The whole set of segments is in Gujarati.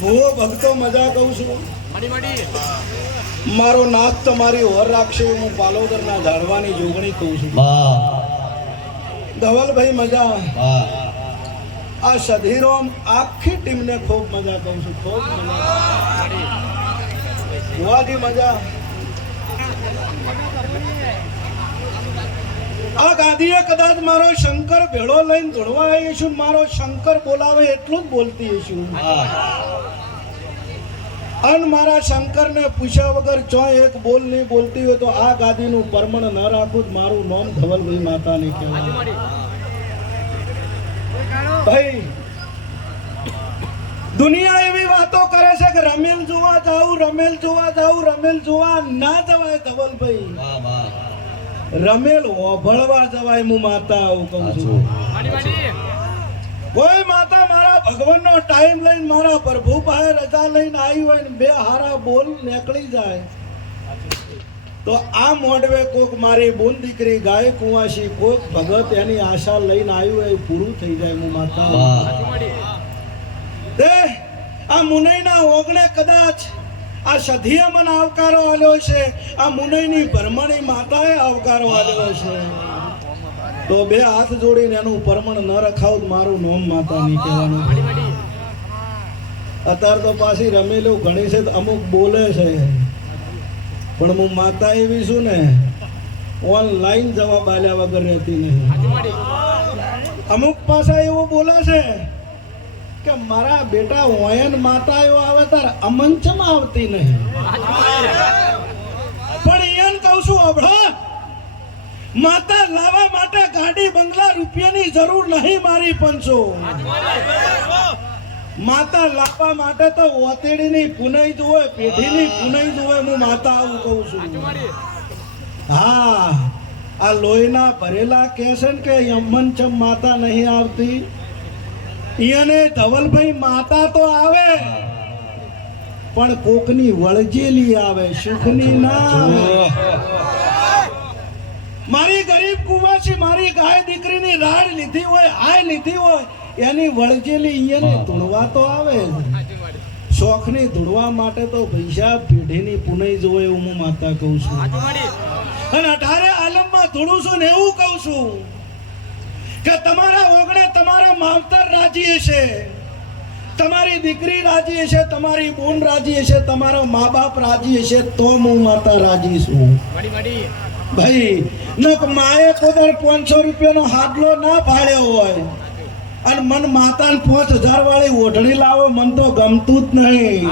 ભૂવો ભક્તો મજા કહું છું. મારો નાથ તમારી ઓર રાખશે. હું પાલોદરના ઝાડવાની જોગણી કહું છું. ધવલભાઈ મજા. આ સધીરોમ આખી ટીમને ખૂબ મજા કહું છું. ખૂબ મજા. ભુવાજી મજા. આ ગાદીએ કદાચ મારો શંકર ભેળો લઈને ધૂણવા આવી છું. મારો શંકર બોલાવે એટલું જ બોલતી છું. અને મારા શંકરને પૂછ્યા વગર ચોય એક બોલ નહીં બોલતી હોય તો આ ગાદીનું પરમણ ન રાખું. મારું નામ ધવલભાઈ માતા નહીં કહેવાય. ભાઈ દુનિયા એવી વાતો કરે છે કે રમેલ જોવા જાઉં, રમેલ જોવા જાઉં, રમેલ જોવા ના જવાય ધવલભાઈ. રમેલ ઓભળવા જવાય. હું માતા આવું કહું છું. કોઈ માતા મારા ભગવાનનો ટાઈમ લઈને મારા પ્રભુ પાસે રજા લઈને આવી હોય ને બે હારા બોલ નીકળી જાય તો આ મોઢવે કોક મારી બોન દીકરી ગાય કુંવાસી કોક ભગત એની આશા લઈને આવ્યું હોય પૂરું થઈ જાય. હું માતા દે આ મુનઈના ઓગણે કદાચ આ સધીએ મને આવકારો આલ્યો છે. આ મુનઈની ભરમણી માતાએ આવકારો આલ્યો છે. તો બે હાથ જોડીને એનું પરમણ ન રખાવ. મારું નોમ માતા નહીં કહેવાનું. અત્યારે તો પાછી રમેલું ઘણી છે અમુક બોલે છે પણ હું માતા એવી છું ને ઓનલાઈન જવાબ આલ્યા વગર રહેતી નહીં. અમુક પાછા એવું બોલે છે કે મારા બેટા ઓયન માતા એવો આવે તાર અમંચમાં આવતી નહીં. પણ ઈયન કહું છું અભળા માતા લાવવા માટે ગાડી બંગલા રૂપિયાની જરૂર નહીં મારી પંચો. માતા લાવવા માટે તો ઓતેડીની પુનઈ જોવે, પેઢીની પુનઈ જોવે. હું માતા આવું કહું છું. હા આ લોહીના ભરેલા કહે છે ને કે યમનચમ માતા નહીં આવતી. એને ધવલભાઈ માતા તો આવે પણ કોકની વળજેલી આવે, સુખની ના આવે. મારી ગરીબ કુવાસી મારી ગાય દીકરીની રાડ લીધી હોય, હાય લીધી હોય એની વળજેલી એને ધૂણવા તો આવે. શોખની ધૂણવા માટે તો પૈસા પેઢીની પુનઈ જોવે એવું હું માતા કહું છું. અને 18 આલમમાં ધૂણું છું ને એવું કહું છું કે તમારા ઓગણે તમારા માવતર રાજી હશે, તમારી દીકરી રાજી હશે, તમારી બોન રાજી હશે, તમારા મા બાપ રાજી હશે તો હું માતા રાજી છું. ભાઈ નક માએ પોતાને 500 રૂપિયાનો હાડલો ના ભાડ્યો હોય અને મન માતાને 5000 વાળી ઓઢણી લાવો મન તો ગમતું જ નહીં.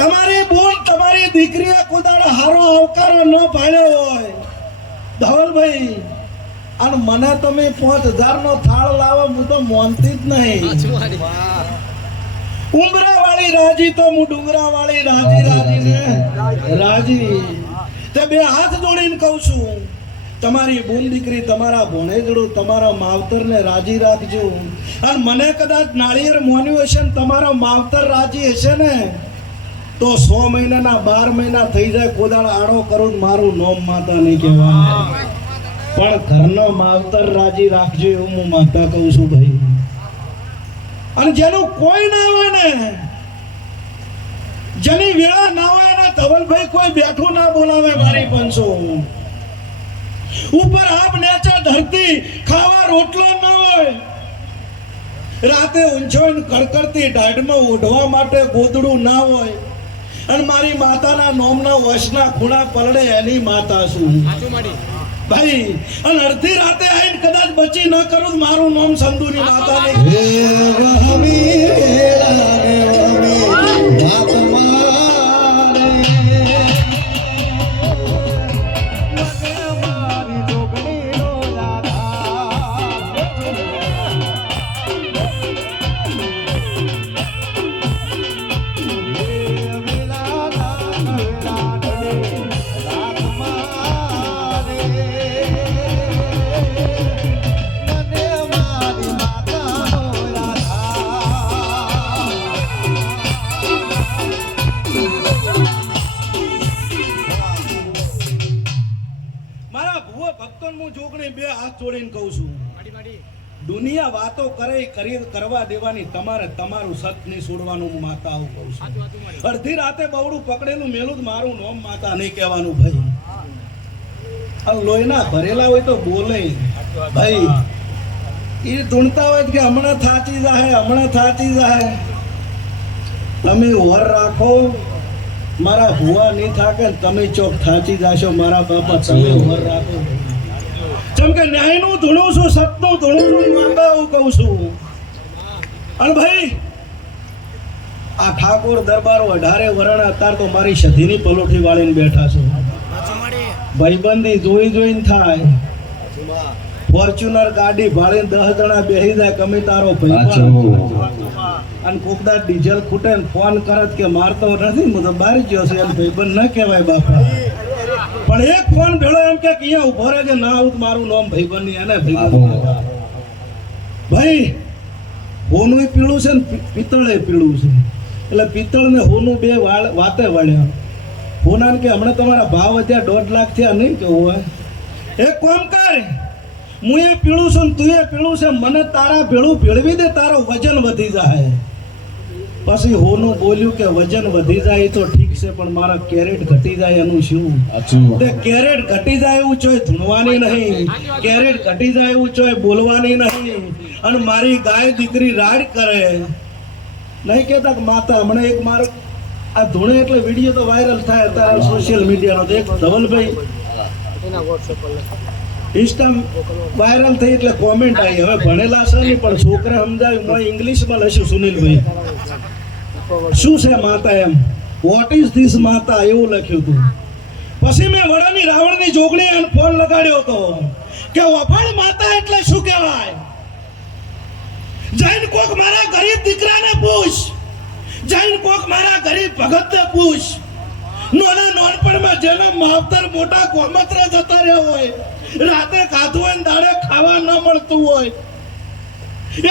તમારી બોન તમારી દીકરીએ કોદાડો હારો આવકારો ન ભાડ્યો હોય ધવલભાઈ અને મને તમે 5000 નો થાળ લાવો હું તો મોનતી જ નહીં. ઉમરા વાળી રાજી તો હું ડુંગરા વાળી રાજી રાજી ને રાજી. તે બે હાથ જોડીને કહું છું તમારી બોન દીકરી તમારા ભોણેજડું તમારા માવતરને રાજી રાખજો. અને મને કદાચ નાળિયેર મોન્યું હશે ને તમારા માવતર રાજી હશે ને તો 100 મહિનાના 12 મહિના થઈ જાય કોદાળ આડો કરું મારું નોમ માતા નહીં કહેવાનું. પણ ઘરનો માવતર રાજી રાખજો એવું હું માતા કહું છું ભાઈ. અને જેનું કોઈ ના હોય ને જેની વેળા ના હોય ને ધવલભાઈ કોઈ બેઠું ના બોલાવે મારી પંચો. ઉપર આપ નેચા ધરતી ખાવા રોટલો ના હોય, રાતે ઊંચો કડકડતી ઢાઢમાં ઓઢવા માટે ગોદડું ના હોય અને મારી માતાના નોમના વશના ખૂણા પલડે એની માતા છું ભાઈ. અને અડધી રાતે આવીને કદાચ બચી ન કરું મારું નામ સંધુની માતા નહીં. દુનિયા વાતો કરે કરવા દેવાની, તમારે તમારું સત નહીં છોડવાનું. હું માતા આવું કહું છું. અડધી રાતે બવડું પકડેલું મેલું જ મારું નોમ માતા નહીં કહેવાનું ભાઈ. આ લોહીના ભરેલા હોય તો બોલે ભાઈ. એ ધૂણતા હોય કે હમણાં થાચી જાય, હમણાં થાચી જાય. તમે વર રાખો, મારા હુવા નહીં થાકે, તમે ચોક થાચી જાશો. મારા બાપા તમે વર રાખો. જેમ કે ન્યાયનું ધૂણું છું, સતનું ધૂણું છું, માતા હું કહું છું. અને ભાઈ આ ઠાકોર દરબારો 18 વરણ અત્યારે તો મારી સધીની પલોઠી વાળીને બેઠા છો. ભાઈબંધી જોઈને થાય. ફોર્ચ્યુનર ગાડી ભાળીને 10 જણા બેસી જાય, કમી તારો ભાઈ. અને કોકદા ડીઝલ ખૂટે ને ફોન કરત કે મારતો નથી, હું તો બહાર ગયો છે. એમ ભાઈબંધ ન કહેવાય બાપા. પણ એક ફોન ભેળો એમ કે અહીંયા ઉભો રહે છે, ના આવું મારું નામ ભાઈબંધ ની. એને ભાઈબંધ ભાઈ હોનું પીળું છે ને પિત્તળે પીળું છે. એટલે પિત્તળ ને હોનું બે વાતે વળ્યા. હોના કે હમણાં તમારા ભાવ અત્યારે 1.5 લાખ થયા નહીં કે હોય. એક કામ કર, હું એ પીળું છું ને તું એ પીળું છે, મને તારા ભેળું ભેળવી દે, તારો વજન વધી જાય. પછી હોનું બોલ્યું કે વજન વધી જાય તો ઠીક છે, પણ મારા કેરેટ ઘટી જાય એનું શું? તે કેરેટ ઘટી જાય એવું ચોય ધૂણવાની નહીં, કેરેટ ઘટી જાય એવું ચોય બોલવાની નહીં. અને મારી ગાય દીકરી રાડ કરે નહીં કહેતા કે માતા. હમણાં એક મારો આ ધૂણે એટલે વિડીયો તો વાયરલ થાય અત્યારે સોશિયલ મીડિયાનો. તો એક ધવલભાઈ ઇન્સ્ટા વાયરલ થઈ એટલે કોમેન્ટ આવી. હવે ભણેલા છે નહીં પણ છોકરા સમજાવ્યું. હું ઇંગ્લિશમાં લખ્યું સુનિલભાઈ શું છે માતા એમ, વોટ ઇઝ ધીસ માતા એવું લખ્યું હતું. પછી મેં વડાની રાવણની જોગણી અને ફોન લગાડ્યો હતો કે વફાળ માતા એટલે શું કહેવાય. જૈન કોક મારા ગરીબ દીકરાને પૂછ, જૈન કોક મારા ગરીબ ભગતને પૂછ. નોનપણમાં જેના માવતર મોટા ગોમત્ર જતા રહ્યા હોય, રાતે ખાધું હોય ને દાડે ખાવા ન મળતું હોય,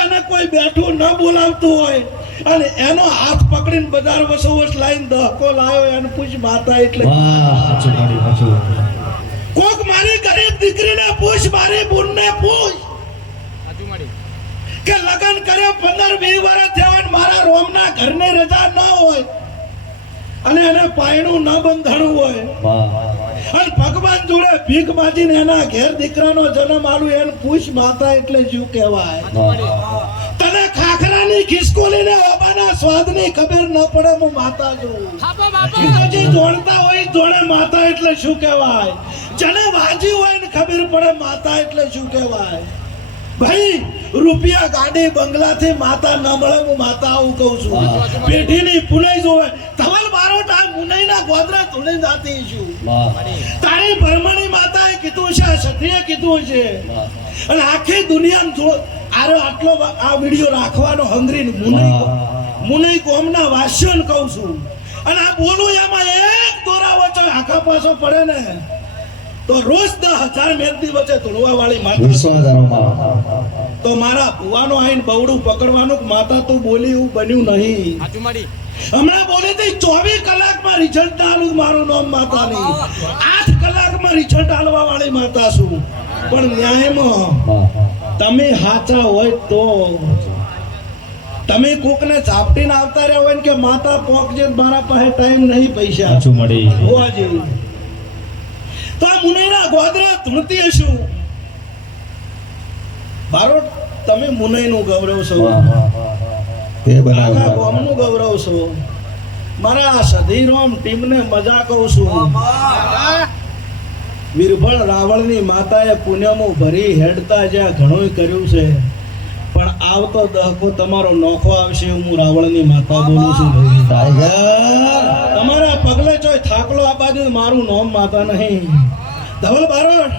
એને કોઈ બેઠું ન બોલાવતું હોય, અને એનો હાથ પકડીને બજાર વસોવસ લાઈન દહકો લાવ્યો, એને પૂછ માતા એટલે. કોક મારી ગરીબ દીકરીને પૂછ, મારી બુનને પૂછ કે લગન કર્યો 15-20 વર્ષ થયા, મારા રોમના ઘરની રજા ન હોય અને એને પાયણું ન બંધાણું હોય, અને ભગવાન જોડે ભીખ માજીને એના ઘેર દીકરાનો જન્મ આલું, એને પૂછ માતા એટલે શું કહેવાય. તને ખાખરાની ખિસકોલીને ઓબાના સ્વાદની ખબર ન પડે, હું માતા છું. જે જોણતા હોય જોણે માતા એટલે શું કહેવાય. જેને વાજી હોય ને ખબર પડે માતા એટલે શું કહેવાય. ભાઈ રૂપિયા ગાડી બંગલાથી માતા ન મળે, હું માતા આવું કહું છું. પેઢીની પુનાઈ જોવે ધવલ બારોટ આ મુનાઈના ગોદરા ધૂણી જાતી છું. તારી ભરમણી માતાએ કીધું છે, ક્ષત્રિય કીધું છે, અને આખી દુનિયામાં આટલો આ વિડીયો રાખવાનો હંગરી મુનાઈ કોમના વાસ્યોને કહું છું. અને આ બોલું એમાં એક દોરા વચ્ચે આખા પાછો પડે ને તો રોજ 10,000 મેલતી વચ્ચે ધૂણવા વાળી માતા. તો મારા ભુવાનો આઈને બવડું પકડવાનું માતા તું બોલી એવું બન્યું નહીં. હમણાં બોલી હતી 24 કલાકમાં રિઝલ્ટ આલું, મારું નામ માતા નહીં. 8 કલાકમાં રિઝલ્ટ આલવા વાળી માતા છું. પણ ન્યાયમાં તમે સાચા હોય તો તમે કોકને ચાપટીને આવતા રહ્યા હોય ને કે માતા પોકજે, મારા પાસે ટાઈમ નહીં, પૈસા હોવા જેવું. તો આ મુનાઈના ગોદરા ધૂણતી હશું. બારોટ તમે મુનાઈનું ગૌરવ છો, આખા ગામનું ગૌરવ છો. મારા આ સધીરોમ ટીમને મજા કહું છું. વીરભળ રાવણની માતાએ પુણ્યમાં ભરી હેડતા જ્યાં ઘણું કર્યું છે, પણ આવતો દહકો તમારો નોખો આવશે હું રાવણની માતા બોલું છું. તમારા પગલે ચોય થાકલો આ બાજુ મારું નામ માતા નહીં. ધવલ બારોટ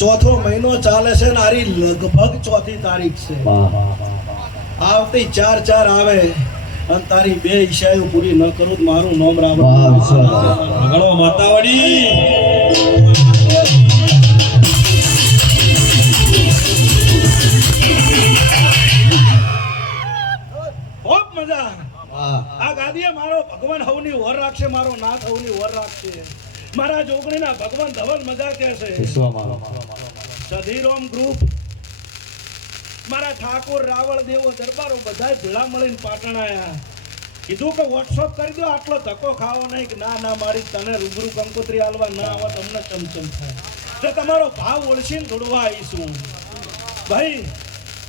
4થો મહિનો ચાલે છે ને આરી લગભગ 4થી તારીખ છે. આવતી 4/4 આવે અને તારી 2 ઈચ્છાઓ પૂરી ન કરું તો મારું નામ રાવણ. માતાવાડી ખૂબ મજા. આ ગાદીએ મારો ભગવાન હવની વર રાખશે, મારો નાથ હવની વર રાખશે. મારા જોગણીના ભગવાન ધવલ મજા કે છે. સધીરોમ ગ્રુપ મારા ઠાકોર રાવળ દેવો દરબારો બધા ભેળા મળીને પાટણ આયા. કીધું કે વોટ્સઅપ કરી દો, આટલો ધક્કો ખાવો નહીં. કે ના ના, મારી તને રૂબરૂ કંકોત્રી હાલવા ના આવે તમને ચમચમ થાય. તો તમારો ભાવ ઓળખીને ધોડવા આવીશું ભાઈ.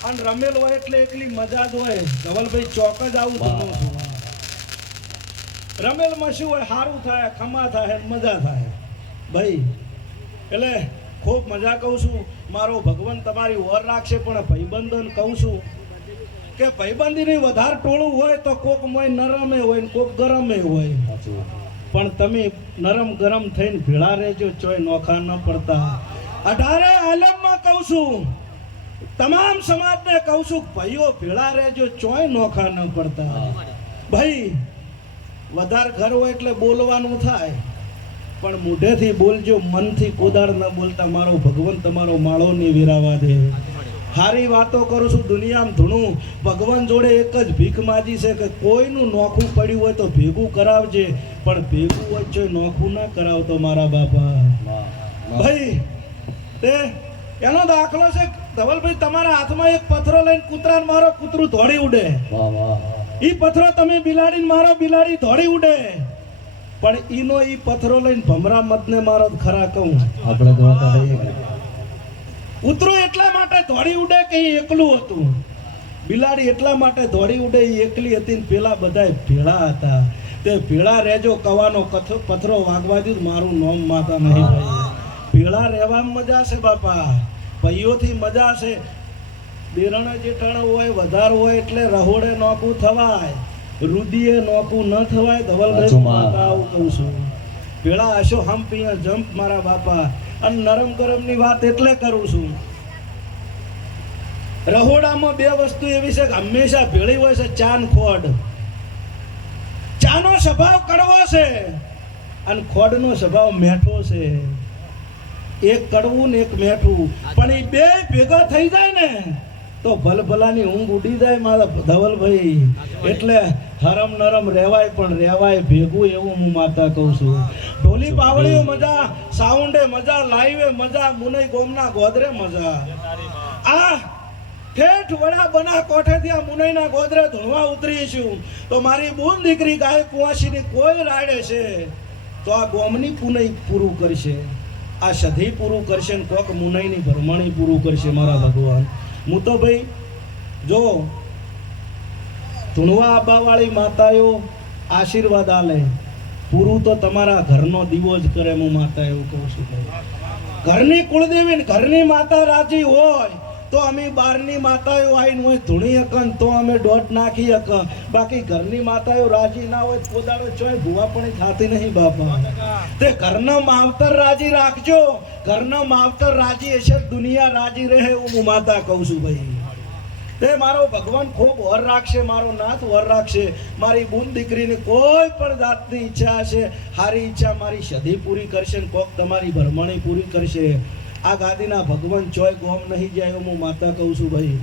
અને રમેલ હોય એટલે એટલી મજા જ હોય. ધવલભાઈ ચોક જ આવું ધૂણું છું. રમેલમાં શું હોય, સારું થાય, ખમા થાય, મજા થાય ભાઈ. એટલે ખૂબ મજા કહું છું. મારો ભગવાન તમારી ઓર રાખશે. પણ ભાઈબંધોને કહું છું કે ભાઈબંધીની વધારે ટોળું હોય તો કોક મોય નરમે હોય ને કોક ગરમે હોય. પણ તમે નરમ ગરમ થઈને ભેળા રહેજો, ચોય નોખા ન પડતા. 18 આલમમાં કહું છું, તમામ સમાજને કહું છું, ભાઈઓ ભેળા રહેજો, ચોય નોખા ન પડતા ભાઈ. વધારે ઘર હોય એટલે બોલવાનું થાય, પણ મોઢેથી બોલજો, મનથી કોદાળ ન બોલતા. મારો ભગવાન તમારો માળો નહીં વેરાવા દે. સારી વાતો કરું છું. દુનિયામાં ધૂણું ભગવાન જોડે એક જ ભીખ માજી છે કે કોઈનું નોખું પડ્યું હોય તો ભેગું કરાવજે, પણ ભેગું હોય તો નોખું ના કરાવતો મારા બાપા ભાઈ. તે એનો દાખલો છે ધવલભાઈ, તમારા હાથમાં એક પથરો લઈને કૂતરાને મારો, કૂતરું દોડી ઉડે. ઈ પથરો તમે બિલાડીને મારો, બિલાડી દોડી ઉડે. પણ ઈનો ઈ પથરો લઈને ભમરા મતને મારો ખરા કહું આપણે દોડતા રહીએ. કૂતરું એટલા માટે દોડી ઉડે કે એ એકલું હતું. બિલાડી એટલા માટે દોડી ઉડે, એ એકલી હતી ને પેલા બધાય ભેળા હતા. તે ભેળા રહેજો, કવાનો પથરો વાગવા દીધું, મારું નોમ માતા નહીં ભાઈ. ભેળા રહેવામાં મજા છે બાપા, ભાઈઓથી મજા છે. દેરાણા જેઠાણા હોય, વધાર હોય એટલે રહોડે નોકું થવાય, રુદીએ નોકું ન થવાય. ધવલભાઈ માતા આવું કહું છું. ભેળા હશો હમ પિયા જંપ મારા બાપા. અને નરમ ગરમની વાત એટલે કરું છું, રહોડામાં બે વસ્તુ એવી છે કે હંમેશા ભેળી હોય છે, ચા ને ખોડ. ચાનો સ્વભાવ કડવો છે અને ખોડનો સ્વભાવ મીઠો છે. એક કડવું ને એક મીઠું, પણ એ બે ભેગા થઈ જાય ને તો ભલભલાની ઊંઘ ઉડી જાય મારા ધવલભાઈ. એટલે હરમ નરમ રહેવાય, પણ રહેવાય ભેગું, એવું હું માતા કહું છું. ઢોલી પાવડીઓ મજા, સાઉન્ડે મજા, લાઈવે મજા, મુનઈ ગોમના ગોદરે મજા. આ ઠેઠ વડા બના કોઠેથી આ મુનઈના ગોદરે ધોવા ઉતરીશું તો મારી બોન દીકરી ગાય કુંવાસીની કોઈ રાડે છે તો આ ગોમની પુનઈ પૂરું કરશે, આ સધી પૂરું કરશે ને કોક મુનઈની ભરમણી પૂરું કરશે મારા ભગવાન. હું તો ભાઈ જો ધૂણવા આબાવાળી માતાઓ આશીર્વાદ આલે, પૂરું તો તમારા ઘરનો દીવો જ કરે. હું માતા એવું કહું છું. ઘરની કુળદેવી, ઘરની માતા રાજી હોય તો અમે બહારની માતાઓ આવીને હોય ધૂણી અકન તો અમે દોઢ નાખી અક. બાકી ઘરની માતાઓ રાજી ના હોય પોદાડો ચોય ભૂવા પણ થતી નહીં બાપા. તે ઘરનો માવતર રાજી રાખજો, ઘરનો માવતર રાજી હશે દુનિયા રાજી રહે, એવું હું માતા કહું છું ભાઈ. તે મારો ભગવાન ખૂબ વર રાખશે, મારો નાથ વર રાખશે. મારી બુન દીકરીને કોઈ પણ જાતની ઈચ્છા હશે, સારી ઈચ્છા મારી સધી પૂરી કરશે ને કોક તમારી ભરમણી પૂરી કરશે. આ ગાદીના ભગવાન ચોય ગોમ નહીં જાય, હું માતા કહું છું ભાઈ.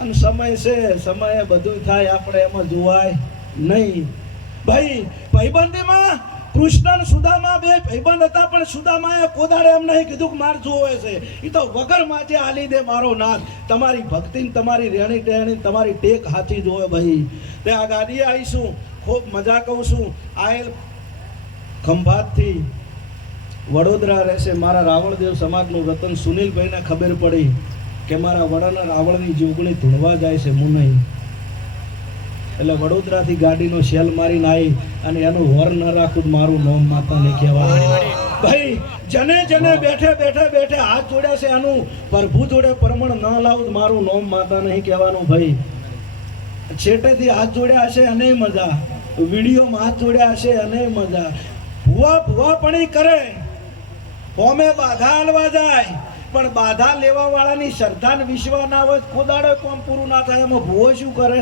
અને સમય છે, સમયે બધું થાય, આપણે એમાં જોવાય નહીં ભાઈ. ભાઈબંધીમાં કૃષ્ણ સુદામા બે ભાઈબંધ હતા, પણ સુદામાએ કોદાળે એમ નહીં કીધું કે માર જોવે છે. એ તો વગર માજે આલી દે મારો નાથ. તમારી ભક્તિ, તમારી રેણી ટેણી, તમારી ટેક હાથી જોવે ભાઈ. તે આ ગાદીએ આવીશું, ખૂબ મજા કહું છું. આયેલ ખંભાતથી વડોદરા રહેશે મારા રાવળદેવ સમાજનું રતન સુનિલભાઈને ખબર પડી કે મારા વડાના રાવળની જોગણી ધૂણવા જાય છે મુનઈ. એટલે વડોદરાથી ગાડીનો શેલ મારીને આવી અને એનું વર ન રાખું મારું નોમ માતા નહીં કહેવાય ભાઈ. જને જને બેઠે બેઠે બેઠે હાથ જોડ્યા છે, આનું પ્રભુ જોડે પરમણ ન લાવું મારું નોમ માતા નહીં કહેવાનું ભાઈ. છેટેથી હાથ જોડ્યા હશે અને મજા, વિડીયોમાં હાથ જોડ્યા હશે અને મજા. ભૂવા ભૂવા પણ કરે, હોમે બાધા હાલવા જાય, પણ બાધા લેવા વાળાની શ્રદ્ધા વિશ્વાસ ના હોય, કોદાડો કોમ પૂરું ના થાય. એમાં ભૂવો શું કરે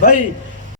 ભાઈ?